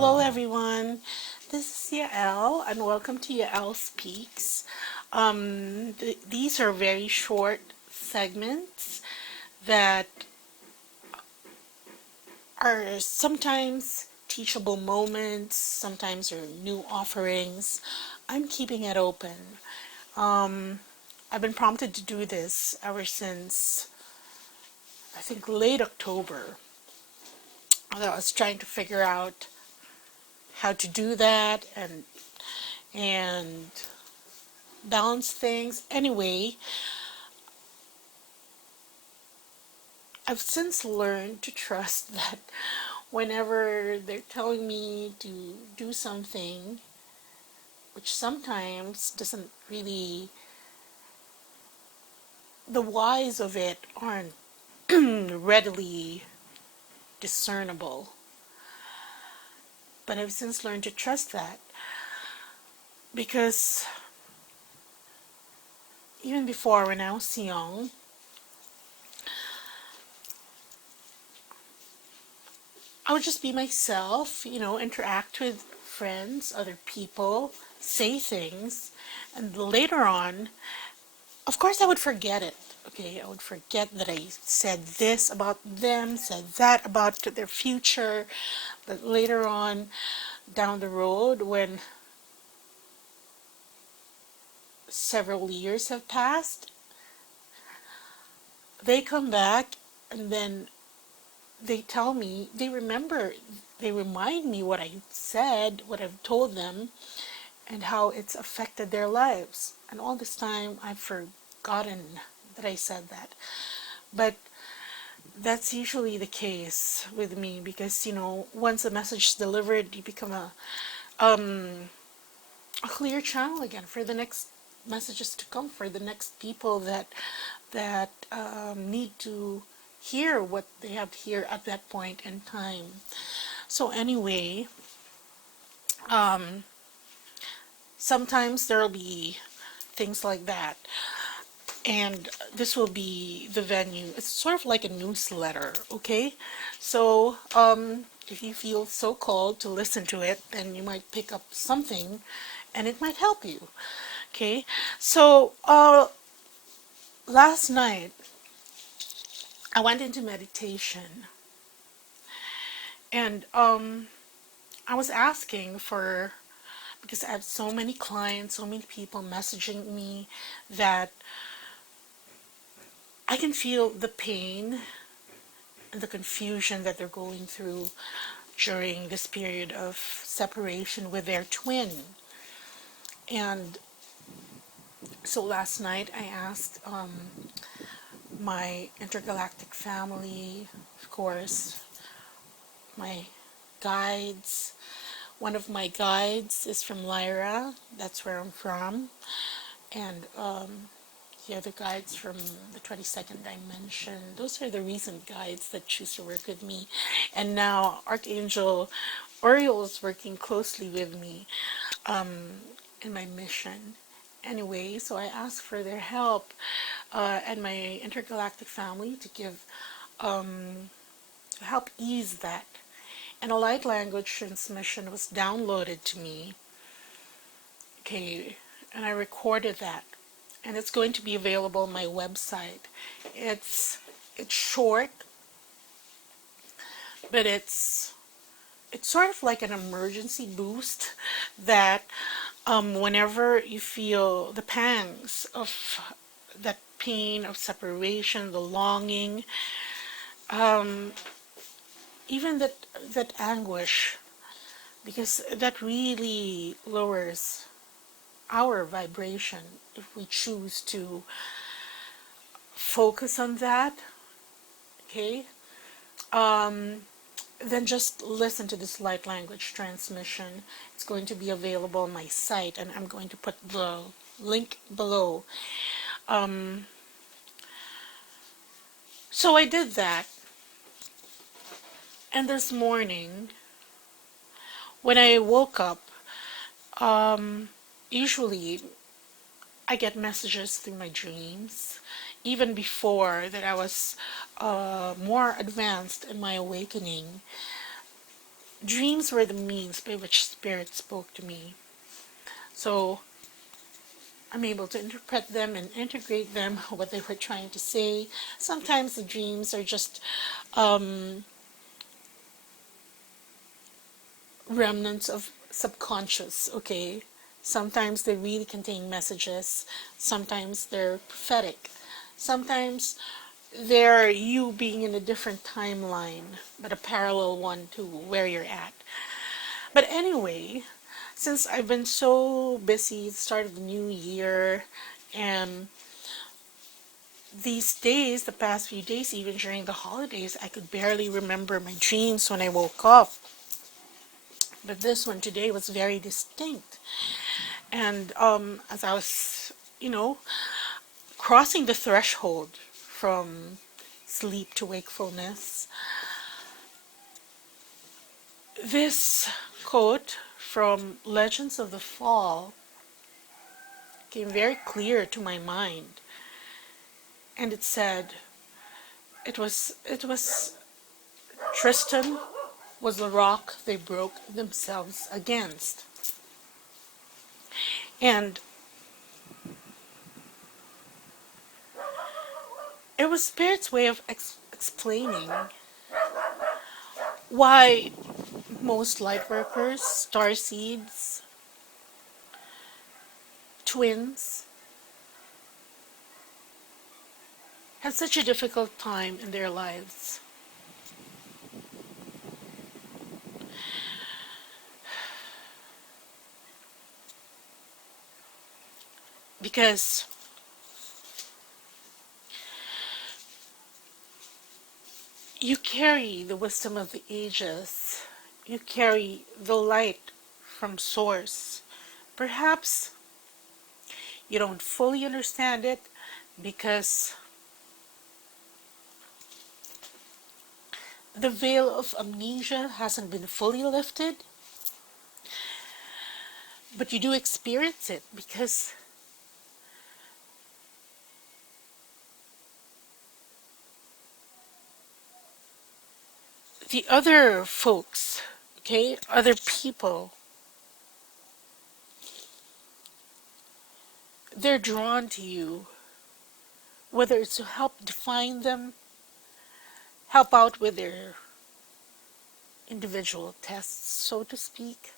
Hello everyone, this is Yael and welcome to Yael Speaks. These are very short segments that are sometimes teachable moments, sometimes are new offerings. I'm keeping it open. I've been prompted to do this ever since I think late October. I was trying to figure out how to do that and balance things. Anyway, I've since learned to trust that whenever they're telling me to do something, which sometimes doesn't really, the whys of it aren't readily discernible. But I've since learned to trust that because even before, when I was young, I would just be myself, interact with friends, other people, say things, and later on, of course, I would forget it. Okay, I would forget that I said this about them, said that about their future, but later on, down the road, when several years have passed, they come back and then they tell me, they remember, they remind me what I said, what I've told them, and how it's affected their lives. And all this time, I've forgotten that I said that. But that's usually the case with me because, once a message is delivered, you become a clear channel again for the next messages to come, for the next people that need to hear what they have to hear at that point in time. So anyway, sometimes there'll be things like that, and this will be the venue. It's sort of like a newsletter, okay? So if you feel so called to listen to it, then you might pick up something and it might help you, okay? So last night I went into meditation, and I was asking for, because I have so many clients, so many people messaging me that I can feel the pain and the confusion that they're going through during this period of separation with their twin. And so last night I asked my intergalactic family, of course, my guides. One of my guides is from Lyra, that's where I'm from, and the other guides from the 22nd dimension. Those are the recent guides that choose to work with me. And now Archangel Oriole is working closely with me in my mission. Anyway, so I asked for their help and my intergalactic family to give, to help ease that. And a light language transmission was downloaded to me. Okay, and I recorded that. And it's going to be available on my website. It's short, but it's sort of like an emergency boost that whenever you feel the pangs of that pain of separation, the longing, even that anguish, because that really lowers our vibration if we choose to focus on that, okay? Then just listen to this light language transmission. It's going to be available on my site, and I'm going to put the link below. So I did that, and this morning when I woke up, usually I get messages through my dreams. Even before that, I was more advanced in my awakening. dreams were the means by which spirit spoke to me. So I'm able to interpret them and integrate them, what they were trying to say. Sometimes the dreams are just remnants of subconscious, okay? Sometimes they really contain messages. Sometimes they're prophetic. Sometimes they're you being in a different timeline, but a parallel one to where you're at. But anyway, since I've been so busy, the start of the new year, and these days, the past few days, even during the holidays, I could barely remember my dreams when I woke up. But this one today was very distinct. And as I was, crossing the threshold from sleep to wakefulness, this quote from Legends of the Fall came very clear to my mind. And it said, it was Tristan was the rock they broke themselves against. And it was Spirit's way of explaining why most light workers, star seeds, twins, have such a difficult time in their lives. Because you carry the wisdom of the ages. You carry the light from source. Perhaps you don't fully understand it because the veil of amnesia hasn't been fully lifted, but you do experience it because the other folks, okay, other people, they're drawn to you, whether it's to help define them, help out with their individual tests, so to speak.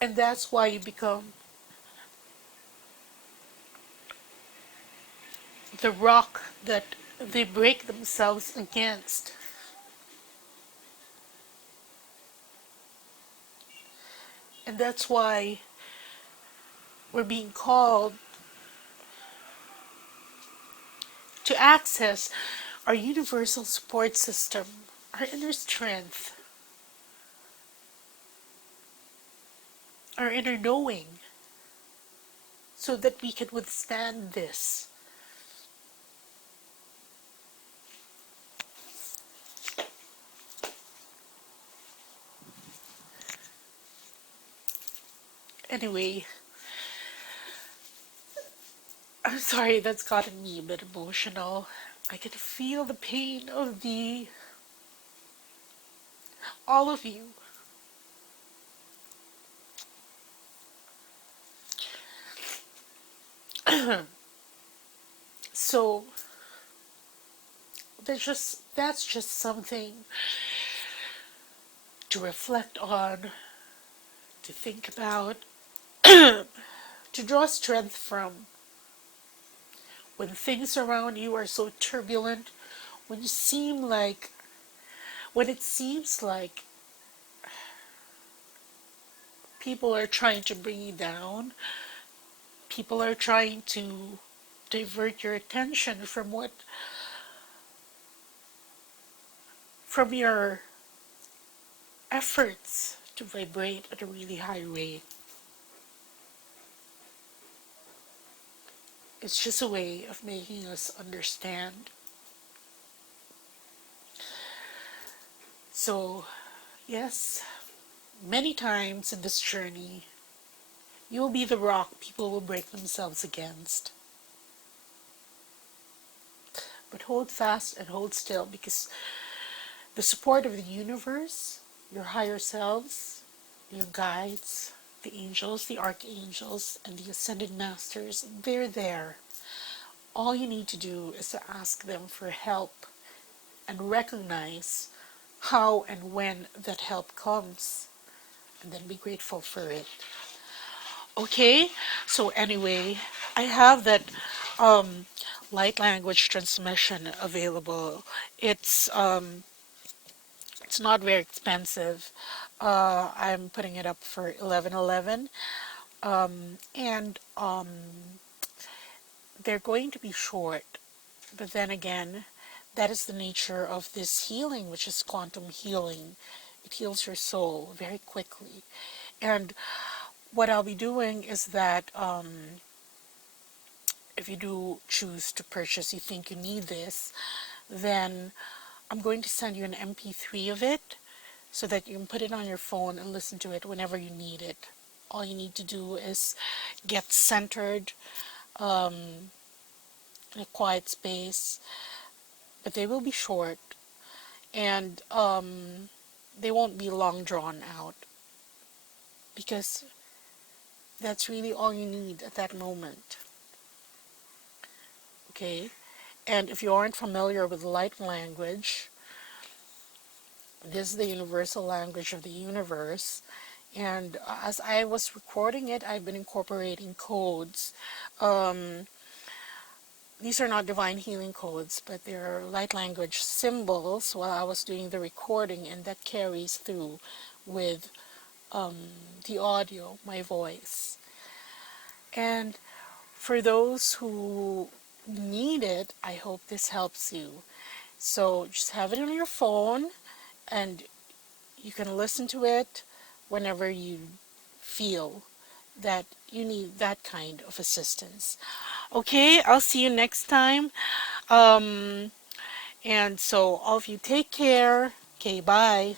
And that's why you become the rock that they break themselves against. And that's why we're being called to access our universal support system, our inner strength, our inner knowing, so that we can withstand this. Anyway, I'm sorry that's gotten me a bit emotional. I can feel the pain of all of you. So that's just something to reflect on, to think about, to draw strength from. When things around you are so turbulent, when it seems like people are trying to bring you down, people are trying to divert your attention from your efforts to vibrate at a really high rate. It's just a way of making us understand. So, yes, many times in this journey, You will be the rock people will break themselves against. But hold fast and hold still, because the support of the universe, your higher selves, your guides, the angels, the archangels, and the ascended masters, they're there. All you need to do is to ask them for help and recognize how and when that help comes, and then be grateful for it. Okay, so anyway, I have that light language transmission available. It's not very expensive. I'm putting it up for 11.11, and they're going to be short. But then again, that is the nature of this healing, which is quantum healing. It heals your soul very quickly. And what I'll be doing is that if you do choose to purchase, you think you need this, then I'm going to send you an MP3 of it so that you can put it on your phone and listen to it whenever you need it. All you need to do is get centered in a quiet space, but they will be short, and they won't be long drawn out, because that's really all you need at that moment. Okay? And if you aren't familiar with light language, this is the universal language of the universe. And as I was recording it, I've been incorporating codes. These are not divine healing codes, but they're light language symbols while I was doing the recording, and that carries through with the audio, my voice. And for those who need it, I hope this helps you. So just have it on your phone, and you can listen to it whenever you feel that you need that kind of assistance. Okay, I'll see you next time. And so all of you take care. Okay, bye.